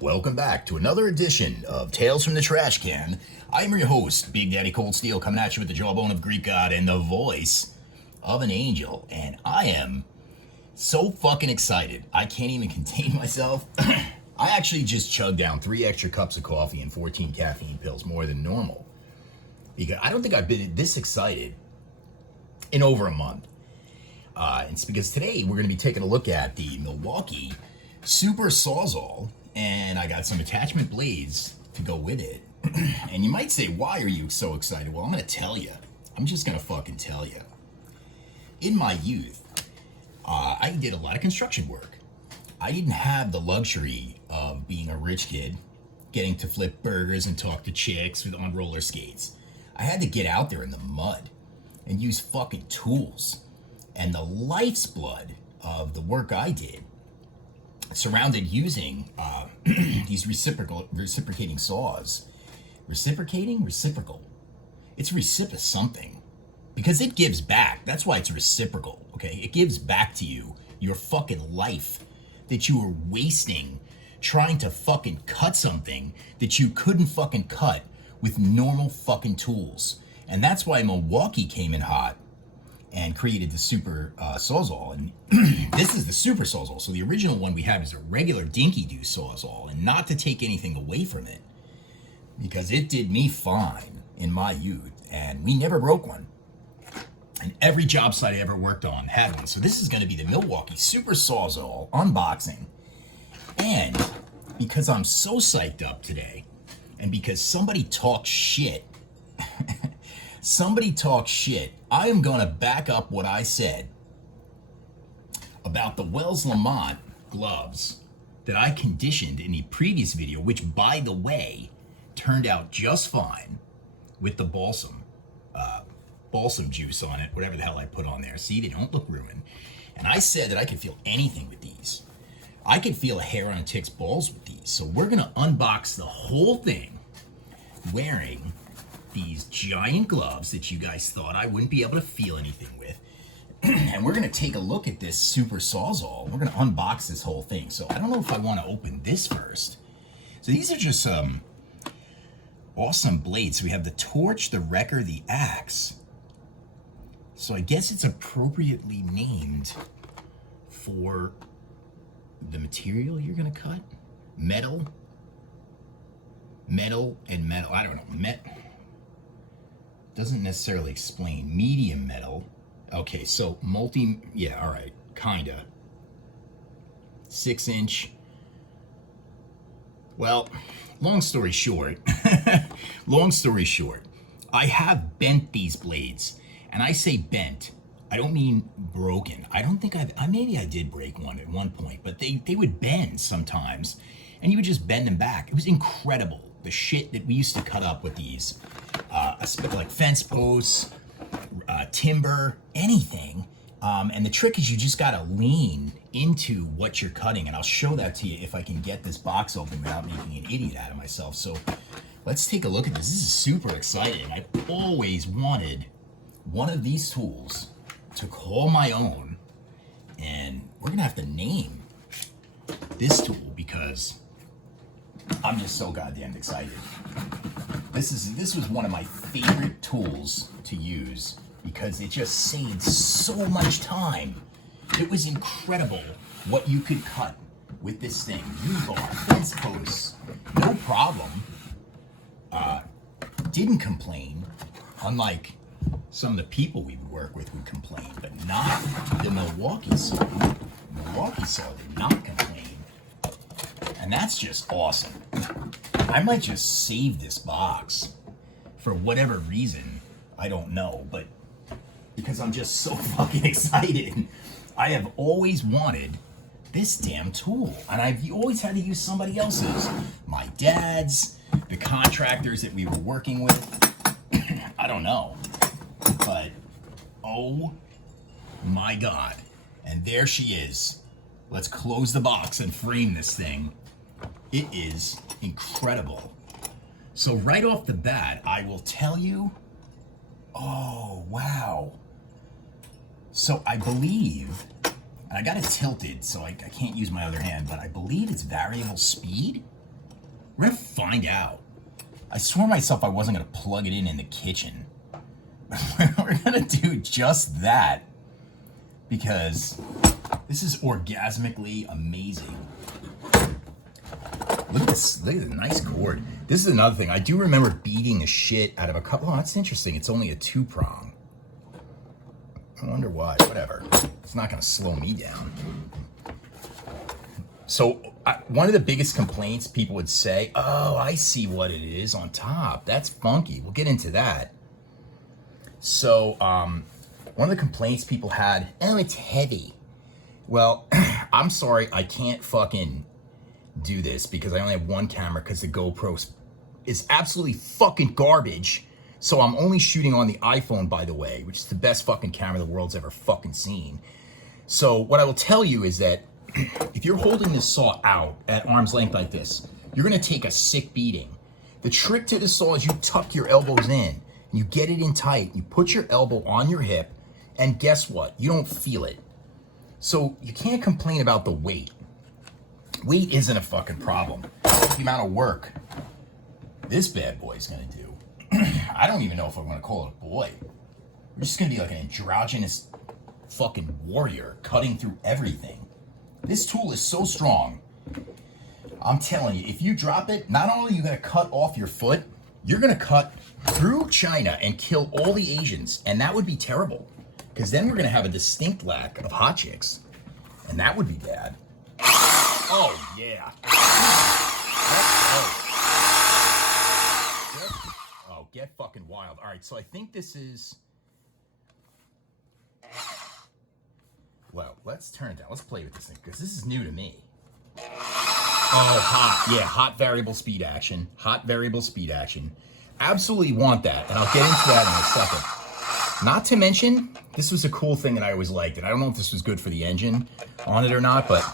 Welcome back to another edition of Tales from the Trash Can. I am your host, Big Daddy ColdSteel, coming at you with the jawbone of Greek god and the voice of an angel. And I am so fucking excited. I can't even contain myself. I actually just chugged down 3 extra cups of coffee and 14 caffeine pills, more than normal. Because I don't think I've been this excited in over a month. It's because today we're going to be taking a look at the Milwaukee Super Sawzall. And I got some attachment blades to go with it. And you might say, why are you so excited? Well, I'm going to tell you. I'm just going to fucking tell you. In my youth, I did a lot of construction work. I didn't have the luxury of being a rich kid, getting to flip burgers and talk to chicks on roller skates. I had to get out there in the mud and use fucking tools. And the life's blood of the work I did surrounded using these reciprocating saws. Reciprocal. It's something. Because it gives back. That's why it's reciprocal, okay? It gives back to you your fucking life that you were wasting trying to fucking cut something that you couldn't fucking cut with normal fucking tools. And that's why Milwaukee came in hot and created the Super Sawzall. And this is the Super Sawzall. So the original one we have is a regular dinky-doo Sawzall. And not to take anything away from it, because it did me fine in my youth. And we never broke one. And every job site I ever worked on had one. So this is going to be the Milwaukee Super Sawzall unboxing. And because I'm so psyched up today, and because somebody talked shit, I am going to back up what I said about the Wells Lamont gloves that I conditioned in the previous video, which, by the way, turned out just fine with the balsam juice on it, whatever the hell I put on there. See, they don't look ruined. And I said that I could feel anything with these. I could feel a hair on a tick's balls with these. So we're going to unbox the whole thing wearing these giant gloves that you guys thought I wouldn't be able to feel anything with. And we're going to take a look at this Super Sawzall. We're going to unbox this whole thing. So I don't know if I want to open this first. So these are just some awesome blades. So we have the torch, the wrecker, the axe. So I guess it's appropriately named for the material you're going to cut. Metal, and metal. I don't know. Doesn't necessarily explain. Medium metal. Okay, so yeah, all right, kinda. 6-inch. Well, long story short, I have bent these blades. And I say bent, I don't mean broken. I don't think maybe I did break one at one point, but they would bend sometimes, and you would just bend them back. It was incredible. The shit that we used to cut up with these, like fence posts, timber, anything. And the trick is you just gotta lean into what you're cutting. And I'll show that to you if I can get this box open without making an idiot out of myself. So let's take a look at this. This is super exciting. I've always wanted one of these tools to call my own. And we're gonna have to name this tool because I'm just so goddamn excited. This was one of my favorite tools to use because it just saved so much time. It was incredible what you could cut with this thing. Rebar, fence posts, no problem. Didn't complain, unlike some of the people we would work with would complain, but not the Milwaukee saw. Milwaukee saw did not complain. And that's just awesome. I might just save this box for whatever reason. I don't know, but because I'm just so fucking excited. I have always wanted this damn tool. And I've always had to use somebody else's. My dad's, the contractors that we were working with. I don't know. But, oh my God. And there she is. Let's close the box and frame this thing. It is incredible. So right off the bat, I will tell you, oh, wow. So I believe, and I got it tilted, so I can't use my other hand, but I believe it's variable speed. We're gonna find out. I swore myself I wasn't gonna plug it in the kitchen. We're gonna do just that because this is orgasmically amazing. Look at this, look at the nice cord. This is another thing. I do remember beating the shit out of a couple. Oh, that's interesting. It's only a 2-prong. I wonder why. Whatever. It's not gonna slow me down. So one of the biggest complaints people would say, oh, I see what it is on top. That's funky. We'll get into that. So one of the complaints people had, oh, it's heavy. Well, I'm sorry, I can't fucking do this because I only have one camera because the GoPro is absolutely fucking garbage. So I'm only shooting on the iPhone, by the way, which is the best fucking camera the world's ever fucking seen. So what I will tell you is that if you're holding this saw out at arm's length like this, you're gonna take a sick beating. The trick to this saw is you tuck your elbows in, and you get it in tight, you put your elbow on your hip, and guess what? You don't feel it. So you can't complain about the weight. Weight isn't a fucking problem. It's the amount of work this bad boy is gonna do. I don't even know if I'm gonna call it a boy. We're just gonna be like an androgynous fucking warrior cutting through everything. This tool is so strong. I'm telling you, if you drop it, not only are you gonna cut off your foot, you're gonna cut through China and kill all the Asians, and that would be terrible. Because then we're gonna have a distinct lack of hot chicks, and that would be bad. Oh yeah. Oh, get fucking wild. All right, so I think this is. Well, let's turn it down. Let's play with this thing because this is new to me. Oh, hot. Yeah, hot variable speed action. Hot variable speed action. Absolutely want that, and I'll get into that in a second. Not to mention, this was a cool thing that I always liked, and I don't know if this was good for the engine on it or not, but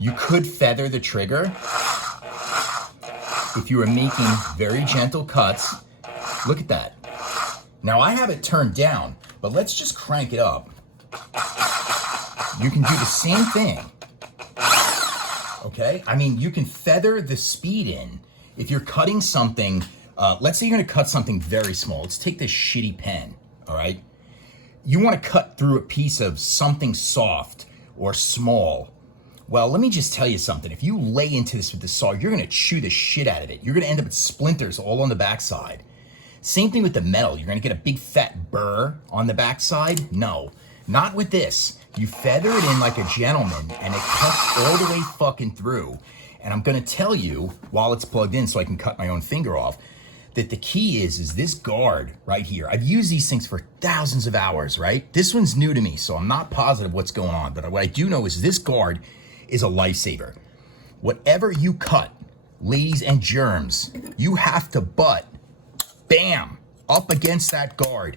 you could feather the trigger if you were making very gentle cuts. Look at that. Now, I have it turned down, but let's just crank it up. You can do the same thing. Okay? I mean, you can feather the speed in if you're cutting something. Let's say you're gonna cut something very small. Let's take this shitty pen, all right? You wanna cut through a piece of something soft or small. Well, let me just tell you something. If you lay into this with the saw, you're gonna chew the shit out of it. You're gonna end up with splinters all on the backside. Same thing with the metal. You're gonna get a big fat burr on the backside. No, not with this. You feather it in like a gentleman and it cuts all the way fucking through. And I'm gonna tell you, while it's plugged in so I can cut my own finger off, that the key is this guard right here. I've used these things for thousands of hours, right? This one's new to me, so I'm not positive what's going on. But what I do know is this guard is a lifesaver. Whatever you cut, ladies and germs, you have to butt, bam, up against that guard.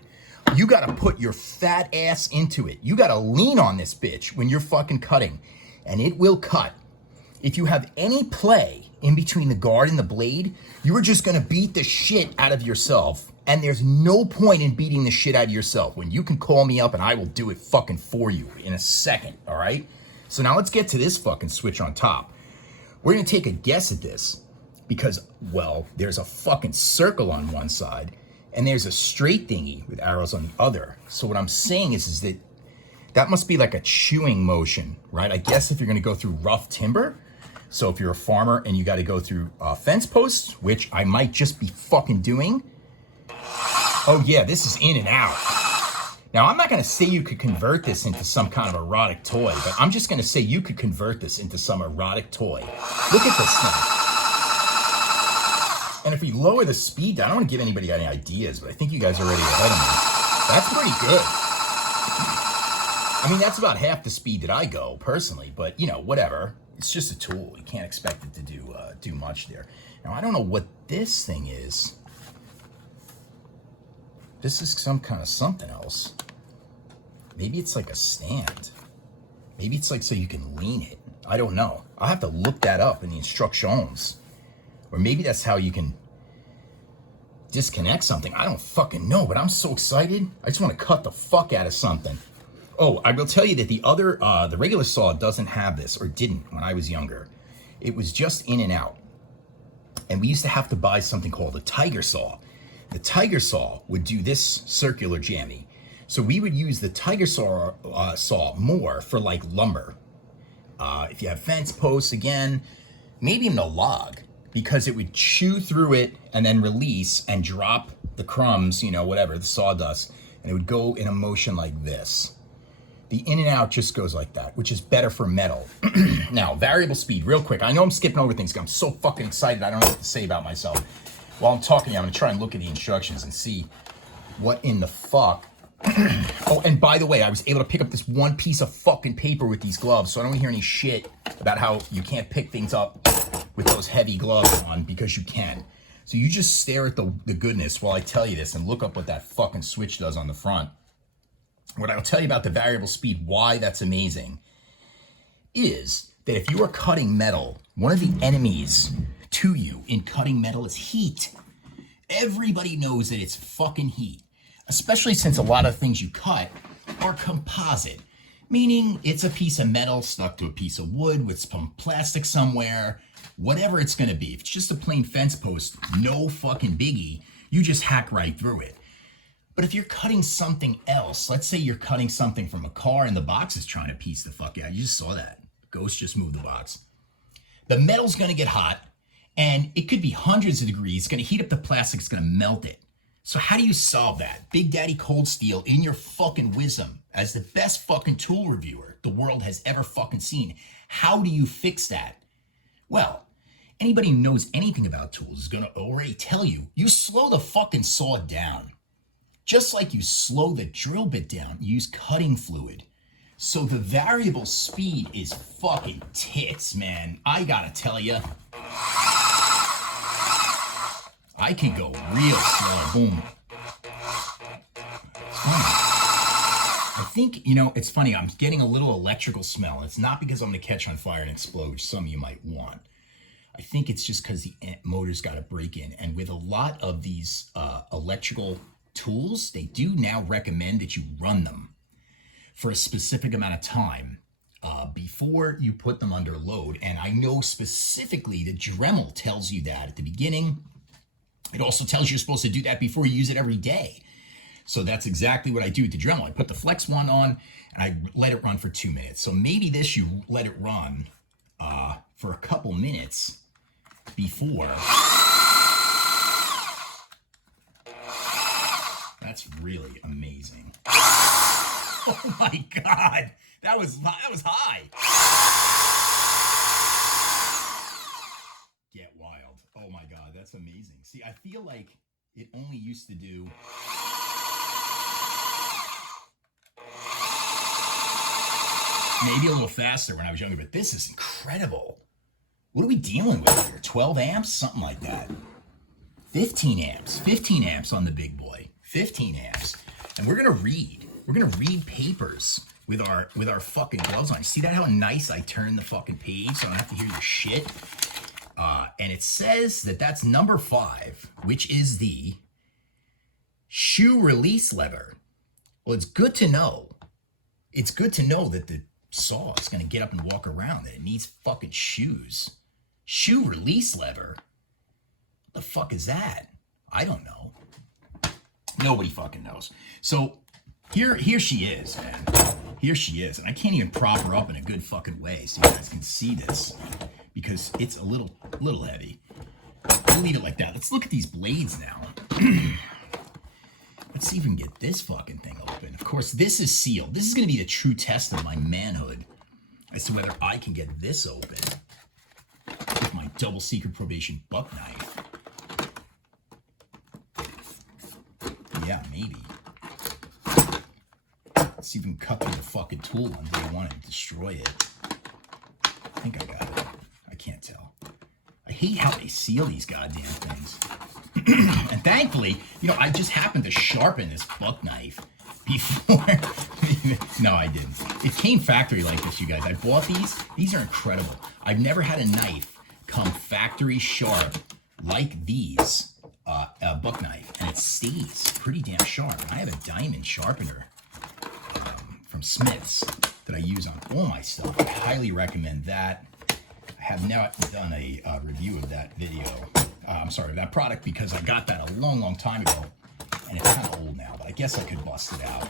You gotta put your fat ass into it. You gotta lean on this bitch when you're fucking cutting, and it will cut. If you have any play in between the guard and the blade, you are just gonna beat the shit out of yourself, and there's no point in beating the shit out of yourself when you can call me up and I will do it fucking for you in a second, all right? So now let's get to this fucking switch on top. We're gonna take a guess at this because, well, there's a fucking circle on one side and there's a straight thingy with arrows on the other. So what I'm saying is that that must be like a chewing motion, right? I guess if you're gonna go through rough timber. So if you're a farmer and you gotta go through fence posts, which I might just be fucking doing. Oh yeah, this is in and out. Now, I'm not gonna say you could convert this into some kind of erotic toy, but I'm just gonna say you could convert this into some erotic toy. Look at this thing. And if we lower the speed down, I don't wanna give anybody any ideas, but I think you guys are already ahead of me. That's pretty good. I mean, that's about half the speed that I go, personally, but you know, whatever. It's just a tool. You can't expect it to do much there. Now, I don't know what this thing is. This is some kind of something else. Maybe it's like a stand. Maybe it's like so you can lean it. I don't know. I'll have to look that up in the instructions. Or maybe that's how you can disconnect something. I don't fucking know, but I'm so excited. I just want to cut the fuck out of something. Oh, I will tell you that the other, the regular saw doesn't have this, or didn't when I was younger. It was just in and out. And we used to have to buy something called a tiger saw. The tiger saw would do this circular jammy. So we would use the tiger saw more for like lumber. If you have fence posts, again, maybe even a log, because it would chew through it and then release and drop the crumbs, you know, whatever, the sawdust, and it would go in a motion like this. The in and out just goes like that, which is better for metal. Now, variable speed, real quick. I know I'm skipping over things. I'm so fucking excited. I don't know what to say about myself. While I'm talking, I'm gonna try and look at the instructions and see what in the fuck. Oh, and by the way, I was able to pick up this one piece of fucking paper with these gloves, so I don't hear any shit about how you can't pick things up with those heavy gloves on, because you can. So you just stare at the goodness while I tell you this and look up what that fucking switch does on the front. What I'll tell you about the variable speed, why that's amazing, is that if you are cutting metal, one of the enemies to you in cutting metal is heat. Everybody knows that it's fucking heat, especially since a lot of things you cut are composite, meaning it's a piece of metal stuck to a piece of wood with some plastic somewhere, whatever it's gonna be. If it's just a plain fence post, no fucking biggie, you just hack right through it. But if you're cutting something else, let's say you're cutting something from a car and the box is trying to piece the fuck out. You just saw that. Ghost just moved the box. The metal's gonna get hot, and it could be hundreds of degrees. It's gonna heat up the plastic, it's gonna melt it. So how do you solve that? Big Daddy ColdSteel, in your fucking wisdom, as the best fucking tool reviewer the world has ever fucking seen, how do you fix that? Well, anybody who knows anything about tools is gonna already tell you, you slow the fucking saw down. Just like you slow the drill bit down, you use cutting fluid. So the variable speed is fucking tits, man. I gotta tell you, I can go real slow. Boom. It's funny. I think, you know, it's funny. I'm getting a little electrical smell. It's not because I'm going to catch on fire and explode, which some of you might want. I think it's just because the motor's got to break in. And with a lot of these electrical tools, they do now recommend that you run them for a specific amount of time before you put them under load. And I know specifically that Dremel tells you that at the beginning. It also tells you you're supposed to do that before you use it every day. So that's exactly what I do with the Dremel. I put the Flex one on and I let it run for 2 minutes. So maybe this, you let it run for a couple minutes before. That's really amazing. Oh my God, that was high. Get wild. Oh my God, that's amazing. See, I feel like it only used to do maybe a little faster when I was younger, but this is incredible. What are we dealing with here? 12 amps? Something like that. 15 amps. 15 amps on the big boy. 15 amps. And we're gonna read. We're gonna read papers with our fucking gloves on. See that how nice I turned the fucking page so I don't have to hear your shit? And it says that that's number 5, which is the shoe release lever. Well, it's good to know. It's good to know that the saw is going to get up and walk around, that it needs fucking shoes. Shoe release lever? What the fuck is that? I don't know. Nobody fucking knows. So here she is, man. Here she is. And I can't even prop her up in a good fucking way so you guys can see this, because it's a little heavy. We'll leave it like that. Let's look at these blades now. Let's see if we can get this fucking thing open. Of course, this is sealed. This is going to be the true test of my manhood as to whether I can get this open with my double secret probation buck knife. Yeah, maybe. Let's see if we can cut through the fucking tool on day one and destroy it. I think I got it. I can't tell. I hate how they seal these goddamn things. And thankfully, you know, I just happened to sharpen this buck knife before. No, I didn't. It came factory like this, you guys. I bought these. These are incredible. I've never had a knife come factory sharp like these, buck knife. And it stays pretty damn sharp. I have a diamond sharpener from Smith's that I use on all my stuff. I highly recommend that. I have not done a review of that video. I'm sorry, that product, because I got that a long, long time ago, and it's kind of old now, but I guess I could bust it out.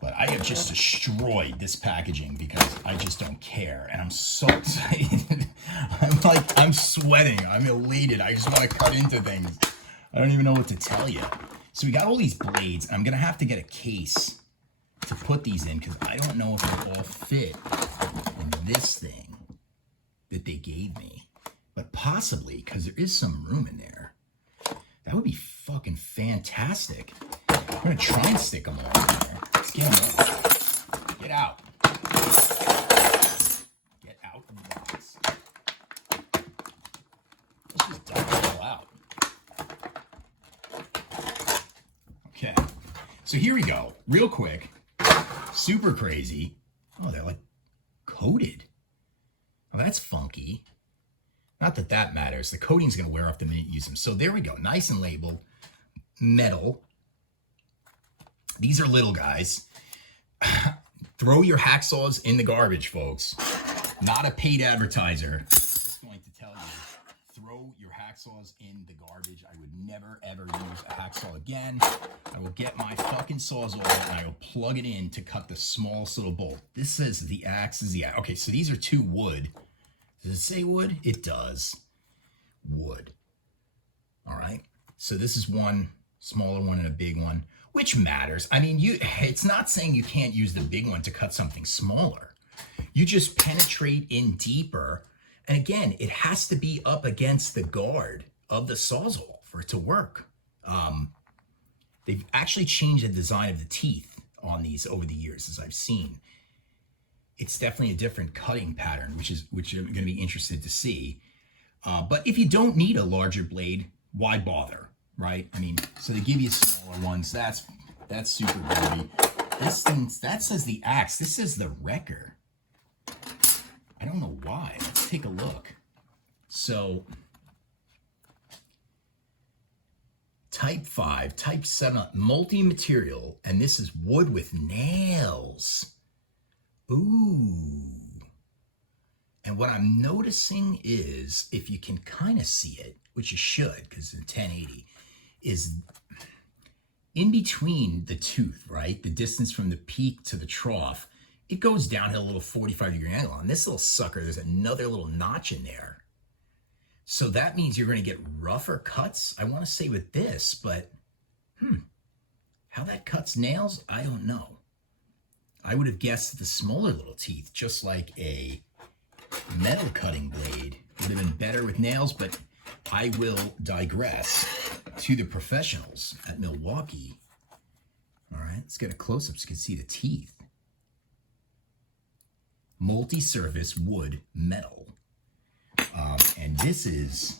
But I have just destroyed this packaging because I just don't care, and I'm so excited. I'm sweating. I'm elated. I just want to cut into things. I don't even know what to tell you. So we got all these blades. I'm gonna have to get a case to put these in because I don't know if they all fit in this thing that they gave me, but possibly, because there is some room in there. That would be fucking fantastic. I'm gonna try and stick them all in there. Let's get them out. Get out. Get out of the box. Let's just dump it all out. Okay, so here we go. Real quick. Super crazy. Oh, they're like coated. Oh, that's funky. Not that that matters. The coating's going to wear off the minute you use them. So there we go. Nice and labeled. Metal. These are little guys. Throw your hacksaws in the garbage, folks. Not a paid advertiser. Just going to tell you, throw your hacksaws in the garbage. I would never, ever use a hacksaw again. I will get my fucking Sawzall and I will plug it in to cut the smallest little bolt. This says the axe is the axe. Okay, so these are 2 wood. Does it say wood? It does. Wood. All right. So this is one smaller one and a big one, which matters. I mean, it's not saying you can't use the big one to cut something smaller. You just penetrate in deeper. And again, it has to be up against the guard of the Sawzall for it to work. They've actually changed the design of the teeth on these over the years, as I've seen. It's definitely a different cutting pattern, which I'm going to be interested to see. But if you don't need a larger blade, why bother, right? I mean, so they give you smaller ones. That's super groovy. This thing, that says the axe. This says the wrecker. I don't know why. Let's take a look. So, Type 5, Type 7, multi-material, and this is wood with nails. Ooh. And what I'm noticing is, if you can kind of see it, which you should, because in 1080, is in between the tooth, right? The distance from the peak to the trough, it goes downhill a little 45-degree angle. On this little sucker, there's another little notch in there. So that means you're going to get rougher cuts, I want to say, with this, but how that cuts nails, I don't know. I would have guessed the smaller little teeth, just like a metal cutting blade, would have been better with nails, but I will digress to the professionals at Milwaukee. All right, let's get a close-up so you can see the teeth. Multi-surface wood metal. And this is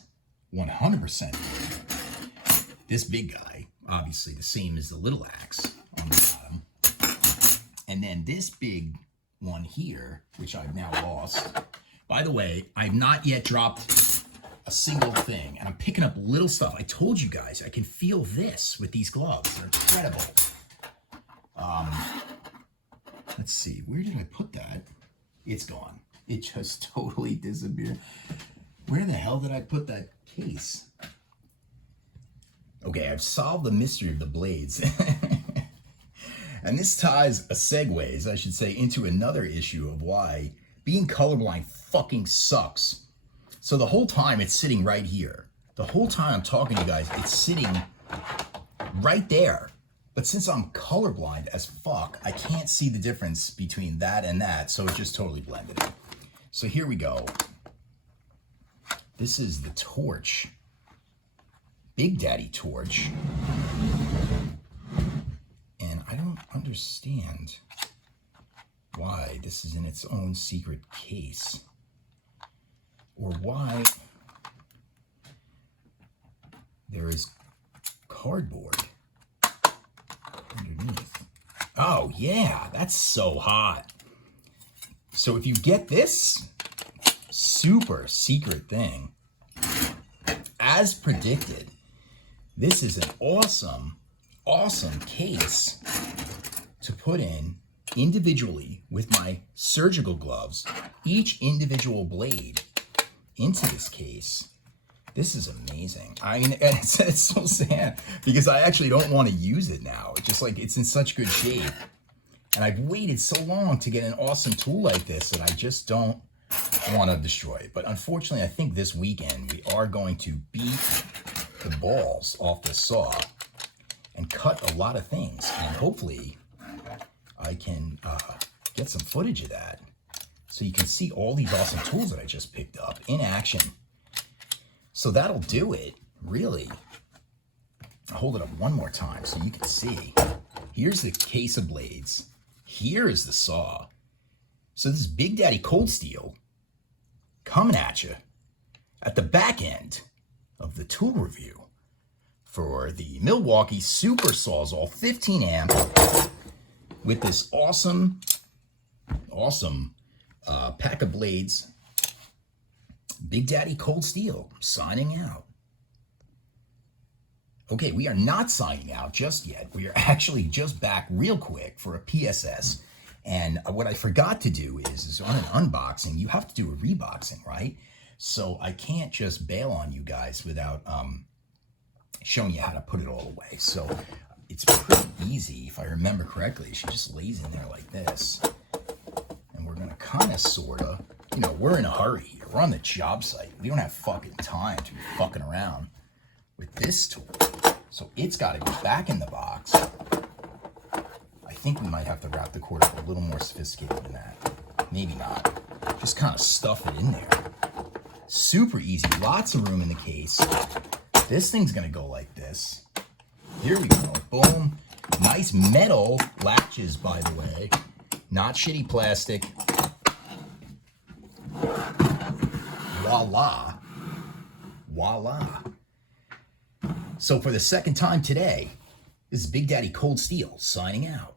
100% wood. This big guy, obviously the same as the little axe on the bottom. And then this big one here, which I've now lost. By the way, I've not yet dropped a single thing, and I'm picking up little stuff. I told you guys, I can feel this with these gloves. They're incredible. Let's see, where did I put that? It's gone. It just totally disappeared. Where the hell did I put that case? Okay, I've solved the mystery of the blades. And this ties a segues, I should say, into another issue of why being colorblind fucking sucks. So the whole time it's sitting right here. The whole time I'm talking to you guys, it's sitting right there. But since I'm colorblind as fuck, I can't see the difference between that and that, so it just totally blended it. So here we go. This is the torch. Big Daddy torch. And I don't understand why this is in its own secret case. Or why there is cardboard underneath. Oh yeah, that's so hot. So if you get this super secret thing, as predicted, this is an awesome, awesome case to put in individually with my surgical gloves, each individual blade into this case. This is amazing. I mean, and it's so sad because I actually don't want to use it now. It's just like it's in such good shape. And I've waited so long to get an awesome tool like this that I just don't want to destroy it. But unfortunately, I think this weekend we are going to beat the balls off the saw and cut a lot of things. And hopefully I can get some footage of that so you can see all these awesome tools that I just picked up in action. So that'll do it, really. I'll hold it up one more time so you can see. Here's the case of blades. Here is the saw. So this is Big Daddy ColdSteel coming at you at the back end of the tool review for the Milwaukee Super Sawzall 15 amp with this awesome pack of blades. Big Daddy ColdSteel signing out. Okay, we are not signing out just yet. We are actually just back real quick for a PSS. And what I forgot to do is on an unboxing, you have to do a reboxing, right? So I can't just bail on you guys without showing you how to put it all away. So it's pretty easy, if I remember correctly. She just lays in there like this. And we're gonna kind of, sort of, you know, we're in a hurry here. We're on the job site. We don't have fucking time to be fucking around with this tool. So it's got to go back in the box. I think we might have to wrap the cord up a little more sophisticated than that. Maybe not. Just kind of stuff it in there. Super easy. Lots of room in the case. This thing's going to go like this. Here we go. Boom. Nice metal latches, by the way. Not shitty plastic. Voila. Voila. So for the second time today, this is Big Daddy ColdSteel signing out.